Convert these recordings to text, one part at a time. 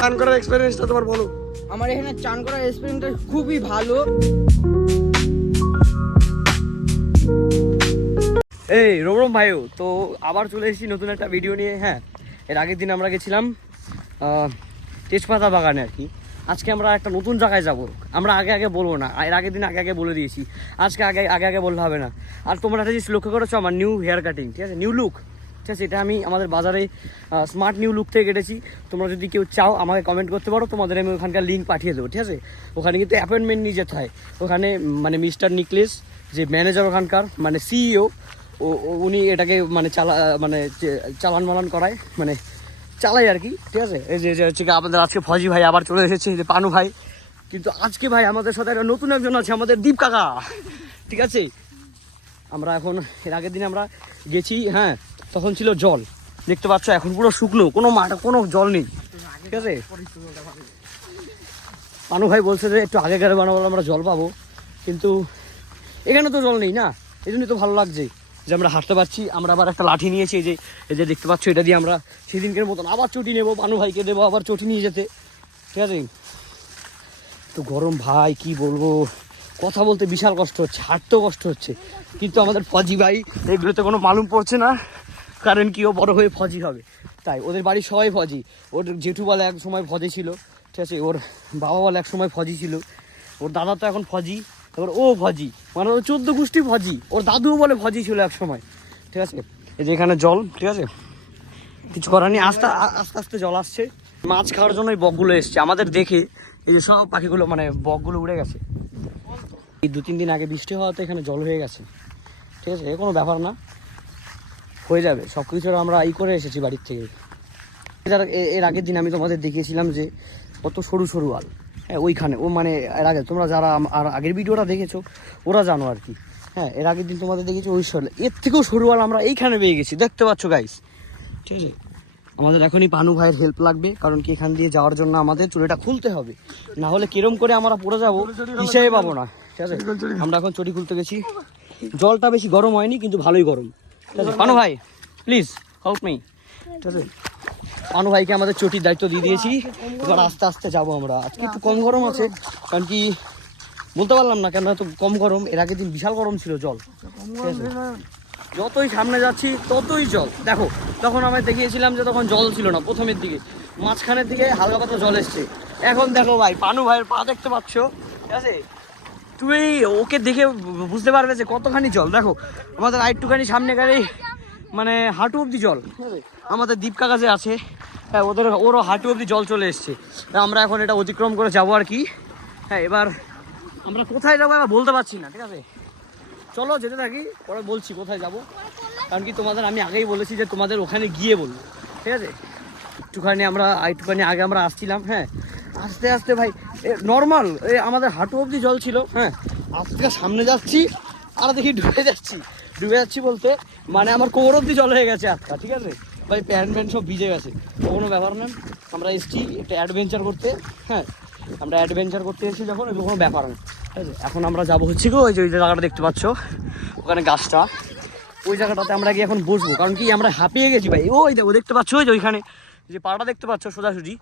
চান করার এক্সপেরিয়েন্সটা তোমার বলো। আমার এখানে চান করার এক্সপেরিয়েন্সটা খুবই ভালো। এই রোম ভাইও তো আবার চলে এসেছি নতুন একটা ভিডিও নিয়ে। হ্যাঁ, এর আগের দিন আমরা গেছিলাম তেজপাতা বাগানে আর কি। আজকে আমরা একটা নতুন জায়গায় যাব। আমরা আগে বলবো না, এর আগের দিন আগে বলে দিয়েছি। আজকে আগে বললে হবে না। আর তোমরা একটা জিনিস লক্ষ্য করেছো, আমার নিউ হেয়ার কাটিং, ঠিক আছে, নিউ লুক, ঠিক আছে। এটা আমি আমাদের বাজারে স্মার্ট নিউ লুক থেকে কেটেছি। তোমরা যদি কেউ চাও আমাকে কমেন্ট করতে পারো, তোমাদের আমি ওখানকার লিঙ্ক পাঠিয়ে দেবো, ঠিক আছে। ওখানে কিন্তু অ্যাপয়েন্টমেন্ট নিয়ে যেতে হয়। ওখানে মানে মিস্টার নিকলেস যে ম্যানেজার ওখানকার, মানে সিইও, উনি এটাকে মানে চালান মালান করায়, মানে চালাই আর কি, ঠিক আছে। এই যে হচ্ছে কি আমাদের আজকে ফজি ভাই আবার চলে এসেছে, যে পানু ভাই। কিন্তু আজকে ভাই আমাদের সাথে একটা নতুন একজন আছে, আমাদের দীপ কাকা, ঠিক আছে। আমরা এখন এর আগের দিন আমরা গেছি, হ্যাঁ, তখন ছিল জল, দেখতে পাচ্ছ এখন পুরো শুকনো, কোনো মাঠ, কোনো জল নেই, ঠিক আছে। পানু ভাই বলছে যে একটু আগে গেলে বানাবো, আমরা জল পাবো, কিন্তু এখানে তো জল নেই না। এই জন্যই তো ভালো লাগছে যে আমরা হাঁটতে পারছি। আমরা আবার একটা লাঠি নিয়েছি, এই যে দেখতে পাচ্ছ, এটা দিয়ে আমরা সেদিনকের মতন আবার চটি নেবো, পানু ভাইকে দেবো আবার চটি নিয়ে যেতে, ঠিক আছে। তো গরম ভাই কি বলবো, কথা বলতে বিশাল কষ্ট হচ্ছে, হাঁটতেও কষ্ট হচ্ছে। কিন্তু আমাদের ফজি ভাই এগুলোতে কোনো মালুম পড়ছে না, কারণ কি ও বড় হয়ে ফজি হবে, তাই ওদের বাড়ির সবাই ফজি। ওর জেঠু বলে এক সময় ফজি ছিল, ঠিক আছে, ওর বাবা বলে এক সময় ফজি ছিল, ওর দাদা তো এখন ফজি, এবার ও ফজি, মানে ওর 14 গোষ্ঠী ফজি। ওর দাদুও বলে ফজি ছিল এক সময়, ঠিক আছে। এই যে এখানে জল, ঠিক আছে, কিছু করার নেই, আস্তে আস্তে জল আসছে। মাছ খাওয়ার জন্য এই বকগুলো এসছে আমাদের দেখে, এই যে সব পাখিগুলো মানে বকগুলো উড়ে গেছে। এই 2-3 দিন আগে বৃষ্টি হওয়াতে এখানে জল হয়ে গেছে, ঠিক আছে, এ কোনো ব্যাপার না, হয়ে যাবে সব কিছু। আমরা করে এসেছি বাড়ির থেকে। এর আগের দিন আমি তোমাদের দেখিয়েছিলাম যে কত সরু সরু আল, হ্যাঁ, ওইখানে ও মানে এর আগে তোমরা যারা আর আগের ভিডিওটা দেখেছো ওরা জানো আর কি। হ্যাঁ, এর আগের দিন তোমাদের দেখেছো ওই সরু, এর থেকেও সরু আল আমরা এইখানে পেয়ে গেছি, দেখতে পাচ্ছ গাইস, ঠিক আছে। আমাদের এখনই পানু ভাইয়ের হেল্প লাগবে, কারণ কি এখান দিয়ে যাওয়ার জন্য আমাদের চুরিটা খুলতে হবে, না হলে কিরম করে আমরা পড়ে যাবো হিসেবে পাবো না, ঠিক আছে। আমরা এখন চটি খুলতে গেছি। জলটা বেশি গরম হয়নি, কিন্তু ভালোই গরম, ঠিক আছে। পানু ভাই প্লিজ হেল্প মি, ঠিক আছে। পানু ভাইকে আমাদের চটির দায়িত্ব দিয়ে দিয়েছি, এবার আস্তে আস্তে যাবো আমরা। আজকে একটু কম গরম আছে, কারণ কি বলতে পারলাম না কেন এত কম গরম। এর আগের দিন বিশাল গরম ছিল জল, ঠিক আছে। যতই সামনে যাচ্ছি ততই জল। দেখো তখন আমি দেখিয়েছিলাম যে তখন জল ছিল না, প্রথমের দিকে, মাঝখানের দিকে হালকা পাতলা জল এসছে। এখন দেখো ভাই, পানু ভাইয়ের পা দেখতে পাচ্ছ, ঠিক আছে, তুমি ওকে দেখে বুঝতে পারবে যে কতখানি জল। দেখো আমাদের আরেকটুখানি সামনে গাড়ি মানে হাঁটু অব্দি জল, ঠিক আছে। আমাদের দীপ কাকা যে আছে, হ্যাঁ, ওরও হাঁটু অব্দি জল চলে এসছে। আমরা এখন এটা অতিক্রম করে যাবো আর কি। হ্যাঁ, এবার আমরা কোথায় যাবো এবার বলতে পারছি না, ঠিক আছে। চলো যেতে থাকি, পরে বলছি কোথায় যাব, কারণ কি তোমাদের আমি আগেই বলেছি যে তোমাদের ওখানে গিয়ে বলবো, ঠিক আছে। একটুখানি আগে আমরা আসছিলাম, হ্যাঁ, আস্তে আস্তে ভাই নর্মাল আমাদের হাঁটু অবধি জল ছিল, হ্যাঁ, আজকে সামনে যাচ্ছি আর দেখি ডুবে যাচ্ছি বলতে মানে আমার কোমর অবধি জল হয়ে গেছে আজকা, ঠিক আছে ভাই, প্যান্ট সব ভিজে গেছে। কোনো ব্যাপার না, আমরা এসছি একটা অ্যাডভেঞ্চার করতে, হ্যাঁ, আমরা অ্যাডভেঞ্চার করতে এসেছি যখন, এটা কোনো ব্যাপার না, ঠিক আছে। এখন আমরা যাবো হচ্ছে গো ওই যে জায়গাটা দেখতে পাচ্ছ, ওখানে গাছটা, ওই জায়গাটাতে আমরা গিয়ে এখন বসবো, কারণ কি আমরা হাঁপিয়ে গেছি ভাই। ওই দেখতে পাচ্ছ ওই যে ওইখানে যে পাড়াটা দেখতে পাচ্ছ সোজাসুজি,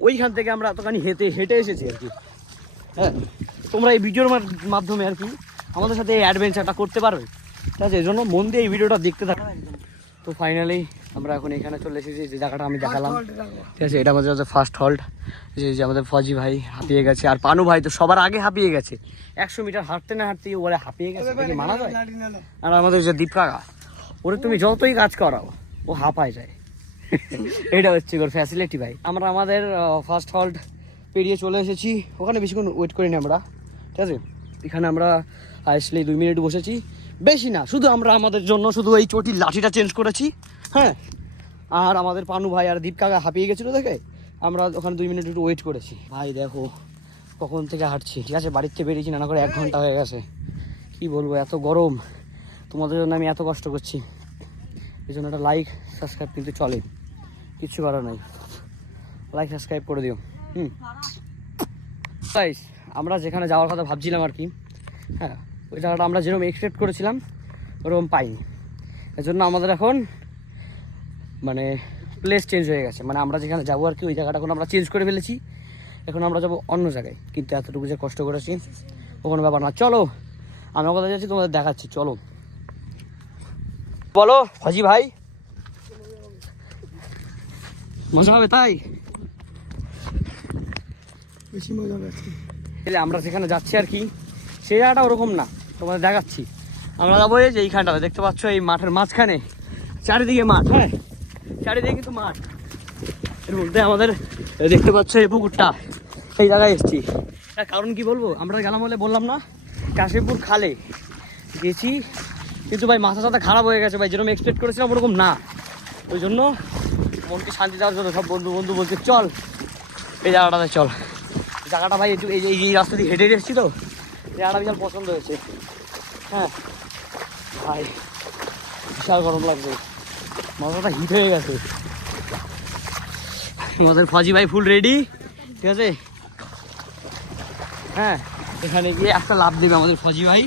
ওইখান থেকে আমরা এতখানি হেঁটে এসেছি আর কি। হ্যাঁ, তোমরা এই ভিডিওর মাধ্যমে আর কি আমাদের সাথে এই অ্যাডভেঞ্চারটা করতে পারবে, ঠিক আছে। এই জন্য মন দিয়ে এই ভিডিওটা দেখতে থাকো। তো ফাইনালি আমরা এখন এখানে চলে এসেছি, যে জায়গাটা আমি দেখালাম, ঠিক আছে। এটা আমাদের হচ্ছে ফার্স্ট হল্ট, যে আমাদের ফজি ভাই হাঁপিয়ে গেছে, আর পানু ভাই তো সবার আগে হাঁপিয়ে গেছে, 100 মিটার হাঁটতে না হাঁটতেই ওরা হাঁপিয়ে গেছে, মানা যায়। আর আমাদের যে দীপ কাকা, ওরে তুমি যতই কাজ করাও ও হাঁপায় যায়, এটা হচ্ছে ওর ফ্যাসিলিটি ভাই। আমরা আমাদের ফার্স্ট হল্ট পেরিয়ে চলে এসেছি, ওখানে বেশিক্ষণ ওয়েট করিনি আমরা, ঠিক আছে। এখানে আমরা আসলে 2 মিনিট বসেছি, বেশি না, শুধু আমরা আমাদের জন্য শুধু এই চটির লাঠিটা চেঞ্জ করেছি, হ্যাঁ। আর আমাদের পানু ভাই আর দীপ কাকা হাঁপিয়ে গেছিলো দেখে আমরা ওখানে 2 মিনিট একটু ওয়েট করেছি। ভাই দেখো কখন থেকে হাঁটছি, ঠিক আছে, বাড়ির থেকে বেরিয়েছি না করে 1 ঘন্টা হয়ে গেছে। কি বলবো, এত গরম, তোমাদের জন্য আমি এত কষ্ট করছি, এই জন্য একটা লাইক সাবস্ক্রাইব কিন্তু চলে, কিচ্ছু করার নাই, লাইক সাবস্ক্রাইব করে দিও। গাইস, আমরা যেখানে যাওয়ার কথা ভাবছিলাম আর কি, হ্যাঁ, ওই জায়গাটা আমরা যেরকম এক্সপেক্ট করেছিলাম ওরকম পাইনি। এর জন্য আমাদের এখন মানে প্লেস চেঞ্জ হয়ে গেছে, মানে আমরা যেখানে যাবো আর কি ওই জায়গাটা এখন আমরা চেঞ্জ করে ফেলেছি। এখন আমরা যাবো অন্য জায়গায়, কিন্তু এতটুকু যে কষ্ট করেছি ও কোনো ব্যাপার না। চলো আমরা কোথায় যাচ্ছি তোমাদের দেখাচ্ছি, চলো। বলো ফজি ভাই, মজা হবে তাই? বেশি মজা পাচ্ছি। এলে আমরা যেখানে যাচ্ছি আর কি সেই জায়গাটা ওরকম না, তোমাদের দেখাচ্ছি। আমরা যাবো এই যে এইখানটা দেখতে পাচ্ছ, এই মাঠের মাঝখানে চারিদিকে মাঠ, হ্যাঁ চারিদিকে কিন্তু মাঠ, এর মধ্যে আমাদের দেখতে পাচ্ছ এই পুকুরটা, সেই জায়গায় এসেছি। তার কারণ কি বলবো, আমরা গেলাম বলে বললাম না, কাশীপুর খালে গেছি, কিন্তু ভাই মাথা সাথে খারাপ হয়ে গেছে ভাই, যেরকম এক্সপেক্ট করেছিলাম ওরকম না। ওই জন্য মনকে শান্তি দেওয়ার জন্য সব বন্ধু বন্ধু বলছে চল এই জায়গাটাতে চল। জায়গাটা ভাই একটু এই রাস্তা দিয়ে হেঁটে এসেছি তো, জায়গাটা বিশাল পছন্দ হয়েছে। হ্যাঁ ভাই বিশাল গরম লাগছে, মাথাটা হিট হয়ে গেছে। আমাদের ফজি ভাই ফুল রেডি, ঠিক আছে। হ্যাঁ এখানে গিয়ে একটা লাভ দেবে আমাদের ফজি ভাই।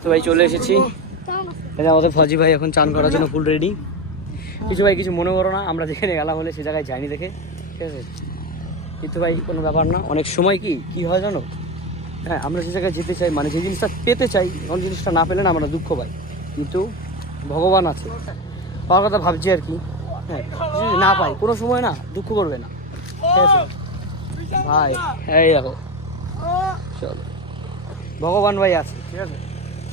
তো ভাই চলে এসেছি, এটা আমাদের ফজি ভাই এখন চান করার জন্য ফুল রেডি। কিছু ভাই কিছু মনে করো না, আমরা যেখানে গেলাম হলে সে জায়গায় যাইনি দেখে, ঠিক আছে। কিন্তু ভাই কোনো ব্যাপার না, অনেক সময় কি হয় জানো, হ্যাঁ আমরা যে জায়গায় যেতে চাই, মানে যে জিনিসটা পেতে চাই, অন্য জিনিসটা না পেলে না আমরা দুঃখ পাই, কিন্তু ভগবান আছে পাওয়ার কথা ভাবছি আর কি। হ্যাঁ যদি না পাই কোনো সময় না দুঃখ করবে না, ঠিক আছে ভাই। এই দেখো চলো, ভগবান ভাই আছে, ঠিক আছে,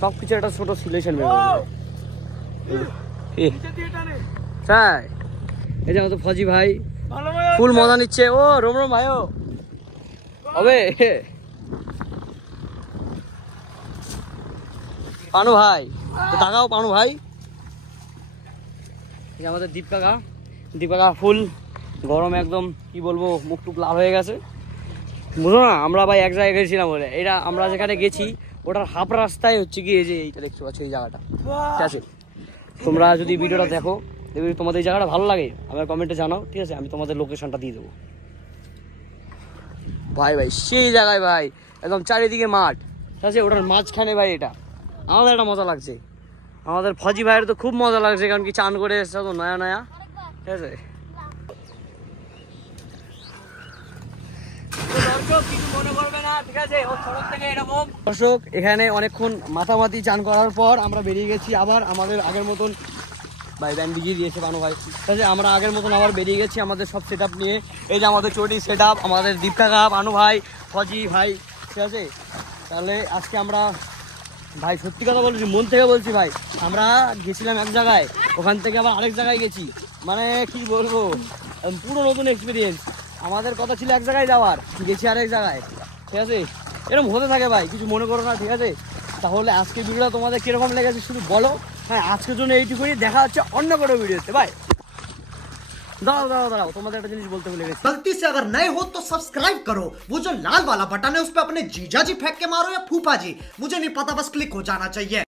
সব কিছু একটা ছোটো সিলেকশন বের করে তাই। এই যে আমাদের ফজি ভাই ফুল মজা নিচ্ছে, ও রোম রোম ভাইও হবে। পানু ভাই তাকাও, পানু ভাই আমাদের দীপ কাকা ফুল গরম একদম, কি বলবো মুখ টুক লাল হয়ে গেছে, বুঝো না। আমরা ভাই এক জায়গায় গেছিলাম বলে, এটা আমরা যেখানে গেছি ওটার হাফ রাস্তায় হচ্ছে কি এই যে এইটা দেখতে পাচ্ছ এই জায়গাটা, ঠিক আছে। তোমরা যদি ভিডিওটা দেখো, যদি তোমাদের এই জায়গাটা ভালো লাগে আমার কমেন্টে জানাও, ঠিক আছে, আমি তোমাদের লোকেশনটা দিয়ে দেবো। ভাই সেই জায়গায় ভাই একদম চারিদিকে মাঠ, ঠিক আছে, ওটার মাঝখানে ভাই এটা আমাদের একটা মজা লাগছে। আমাদের ফজি ভাইয়ের তো খুব মজা লাগছে, কারণ কি চান করে এসছে তো নয়া, ঠিক আছে। দর্শক এখানে অনেকক্ষণ মাথামাতি চান করার পর আমরা বেরিয়ে গেছি, আবার আমাদের আগের মতন ভাই ব্যান্ড বিজিয়ে দিয়েছে পানু ভাই, ঠিক আছে। আমরা আগের মতন আবার বেরিয়ে গেছি আমাদের সব সেট নিয়ে, এই যে আমাদের চটি সেট আপ, আমাদের দীপকা কাপ, পানু ভাই, ফজি ভাই, ঠিক আছে। তাহলে আজকে আমরা ভাই সত্যি কথা বলছি, মন থেকে বলছি ভাই, আমরা গেছিলাম এক জায়গায়, ওখান থেকে আবার আরেক জায়গায় গেছি, মানে কি বলবো পুরো নতুন এক্সপিরিয়েন্স। আমাদের কথা ছিল এক জায়গায় যাওয়ার, গেছি আরেক জায়গায়, ঠিক আছে। এরকম হতে থাকে ভাই, কিছু মনে করো না, ঠিক আছে। তাহলে আজকে ভিডিওটা তোমাদের কিরকম লেগেছে শুধু বলো। হ্যাঁ আজকের জন্য এইটুকুই, দেখা হচ্ছে অন্য কোনো ভিডিওতে, ভাই। दाओ तुम्हारे একটা জিনিস বলতে ভুলে গেছি। गलती से अगर नए हो तो सब्सक्राइब करो, वो जो लाल वाला बटन है उस पे अपने जीजा जी फेंक के मारो या फूफा जी, मुझे नहीं पता, बस क्लिक हो जाना चाहिए।